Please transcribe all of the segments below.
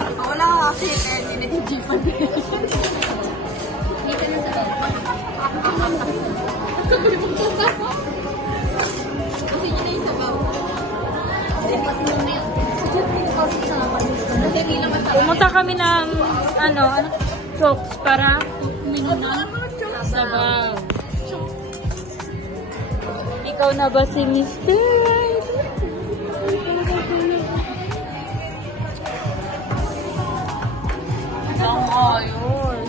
Wala ka kasi, kaya ninihijipan. Dito na sa bed. Kasi yun na yung sabaw. Kasi mamaya. Kasi sa Kasi hindi naman sa Pumunta kami ng, Chokes para minunan. sabaw. Ikaw na ba si Mr.? Ang ayos.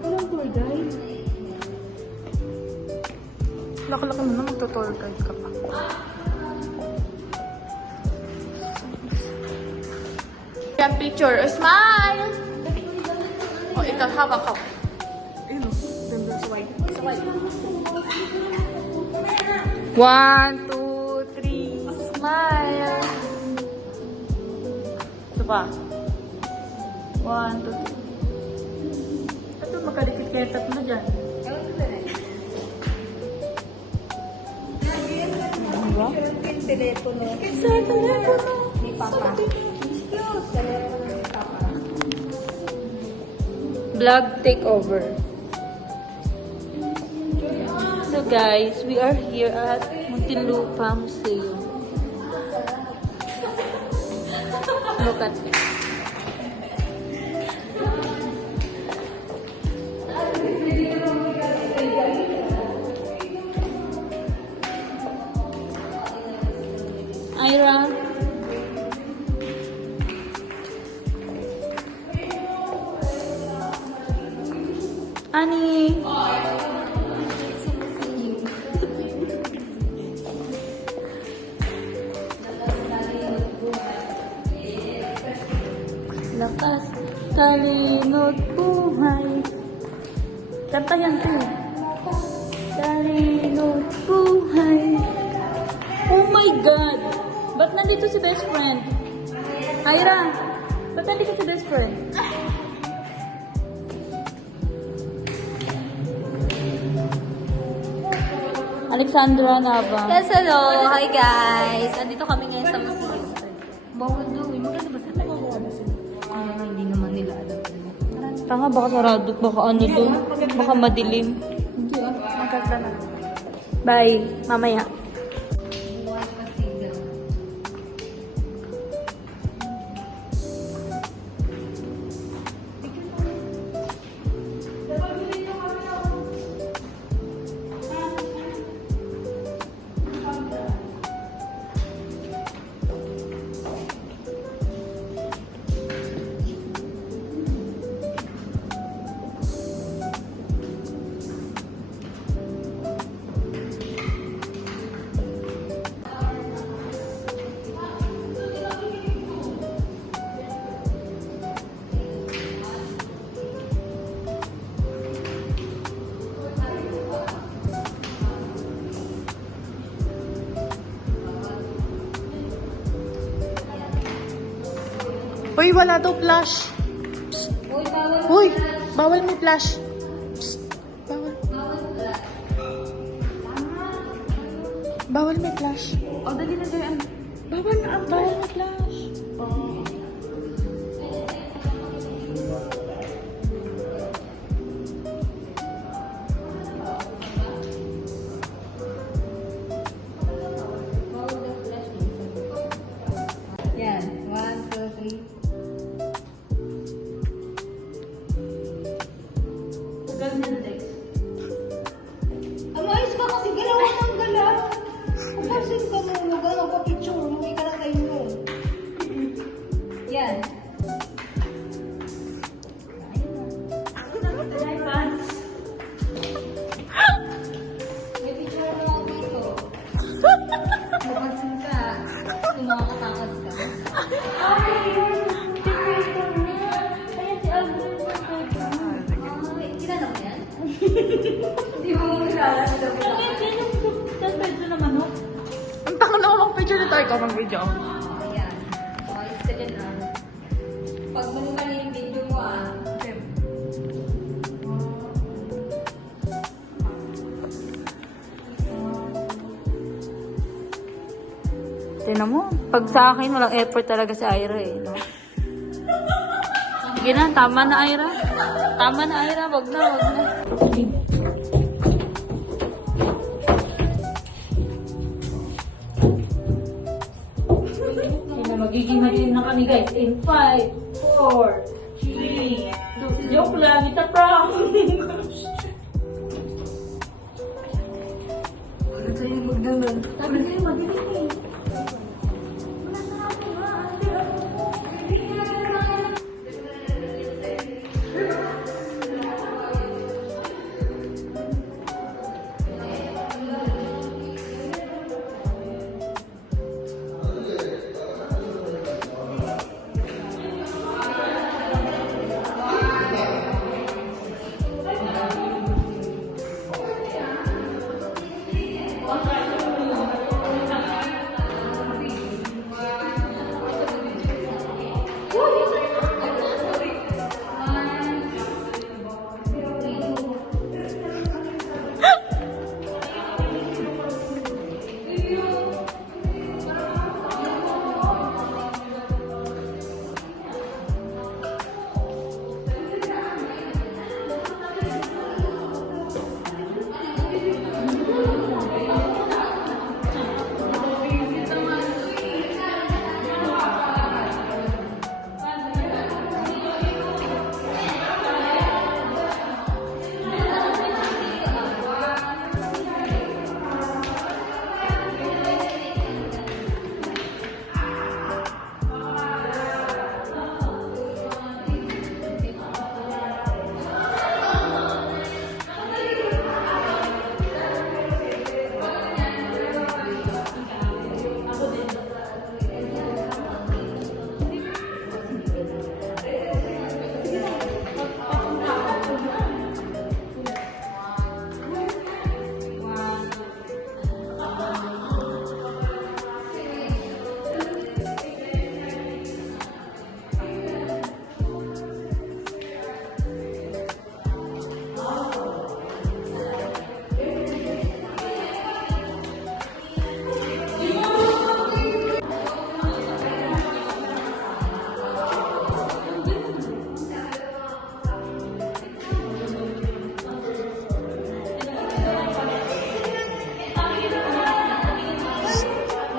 Walang tour guide. Laki-laki mo na magto-tour guide ka pa. Yan picture. Smile! O, ikaw, hawak ka. Ayun o. Ganda sa white. Sa white. 1, 2, 3. Smile! Isa pa. 1, 2, 3. Ito, makadikit kayo tatlo dyan. Diba? Yung telepono. Sa telepono. Ni Papa. Telepono ni Papa. Vlog takeover. So guys, we are here at Muntinlupa Museum. Look at it. Ira. Ani. Lakas, talinot buhay. Kanta yan to. Talinot buhay. Oh my God! Ba't nandito si best friend? Ira! Ba't nandito si best friend? Alexandra Nava. Yes, hello. Hi, guys. Andito kami ngayon sa museum. Bawal daw eh. Maganda ba sa tayo? Hindi naman nila alam. Tanga, baka sarado. Baka ano doon. Baka madilim. Hindi ah. Magkasta na. Bye. Mamaya. Uy, wala daw flash. Uy, bawal may flash. Psst, bawal. Bawal may flash. O, dali na dyan. Bawal may flash. Yan. 1, 2, 3. Amayos ka kasi galaw ng galaw. Kapasin ka mo, gano'n pa picture mo, ika na kayo mo. ikaw mag-video. Ayan. Ayos ka dyan ah. Pag mali yung video mo ah. Tignan mo, pag sa akin, walang effort talaga si Ira eh, no? Sige na, tama na Ira. Tama na Ira, wag na, wag na. Magiging natin na kami guys in 5, 4, 3, 2. Joke lang, it's a prank. Wala tayong magdaman. Sabi kayo, magiging.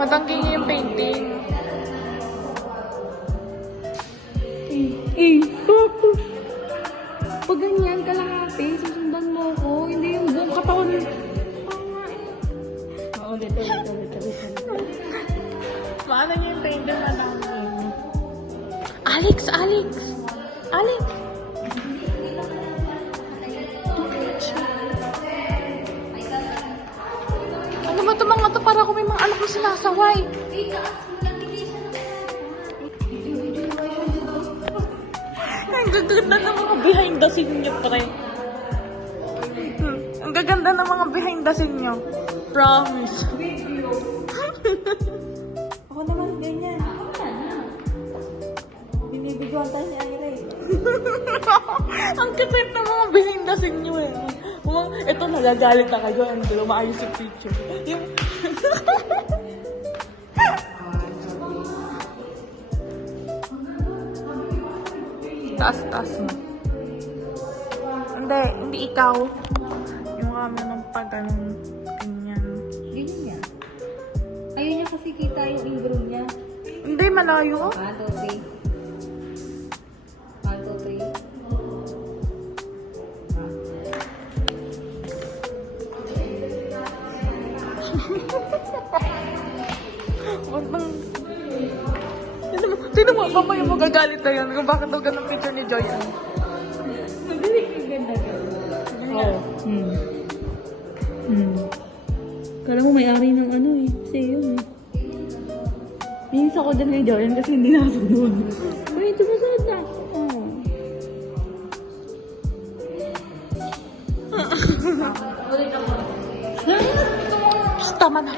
Matangking niya yung painting. Papo. Pag ganyan kalahati, susundan mo ko. Hindi yung buong katawan. Ulit. Paano niya yung painting matangking? Alex! Ano ba ito mga to? Para kung may mga anak na sinasaway. Ang gaganda ng mga behind the scene niyo, pre. Ang gaganda ng mga behind the scene niyo. Promise. Ako naman ganyan. Binibigyan tayo ni Ira eh. Ang cute ng mga behind the scene niyo eh. Ito, nagagalit na kayo. Hindi ko maayos yung picture. Yung... Taas mo. Hindi ikaw. Yung kami ng pag-anong ganyan. Ganyan. Ayun niya kasi kita yung ingroom niya. Hindi, malayo. 1, 2, 3. 1, 2, 3. Wag bang... Sino mo, mamaya magagalit na yan kung bakit daw ganang picture ni Joy. Oo. Kala mo may-ari ng ano eh. Kasi yun eh. Minis ako din ni Joyan kasi hindi nakasunod. Ay, sumasunod na ako. Tama na.